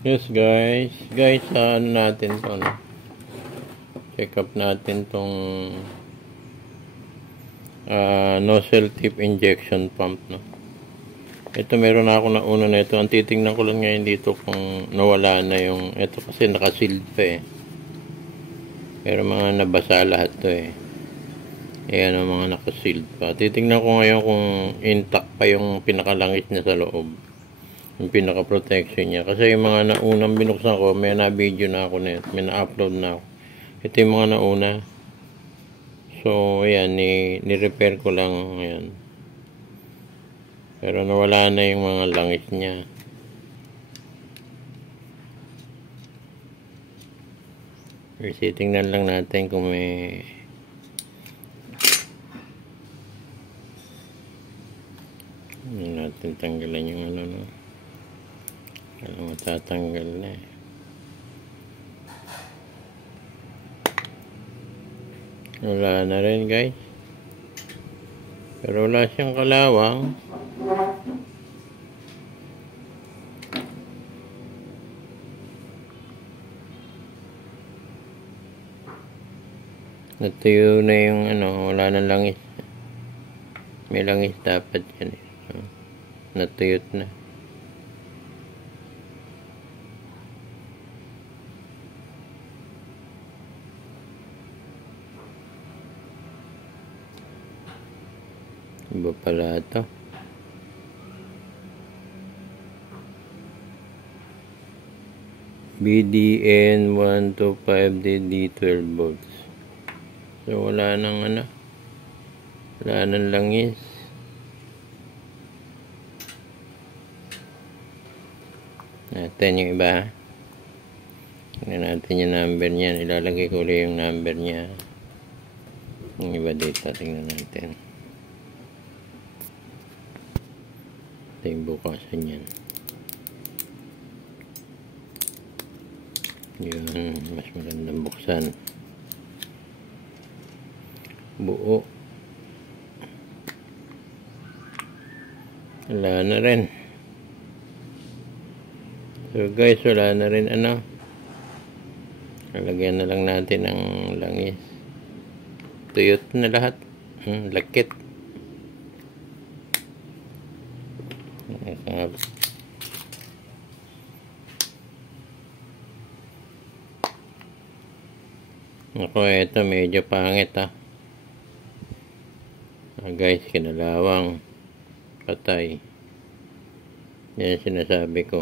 Yes guys, ano natin to, no? Check up natin tong nozzle tip injection pump, no? Ito meron na ako na una na ito. Ang titingnan ko lang ngayon dito kung nawala na yung ito kasi nakasealed pa eh. Pero mga nabasa lahat to eh. Ayan ang mga nakasealed pa. Titingnan ko ngayon kung intact pa yung pinakalangis niya sa loob. Yung pinaka-protection niya. Kasi yung mga naunang binuksan ko, may na-video na ako na may na-upload na ako. Ito yung mga nauna. So, ayan, ni-repair ko lang. Ayan. Pero nawala na yung mga langis niya. Kasi tingnan lang natin kung may natin tanggalan yung ano, no? Alam, matatanggal na eh. Wala na rin guys. Pero wala siyang kalawang. Natuyo na yung ano, wala na langis. May langis dapat yan eh. Natuyot na. Iba pala ito. BDN 125D 12 volts. So wala nang ano. Wala nang langis. Natin yung iba. Tingnan natin yung number niyan. Ilalagay ko ulit yung number niya. Yung iba dito. Tingnan natin. Ito yung bukasan yan. Yun. Mas magandang buksan. Buo. Wala na rin. So guys, wala na rin ano. Lalagyan na lang natin ng langis. Tuyot na lahat. Lakit. Ako, ito medyo pangit guys, kinalawang patay. Yan sinasabi ko.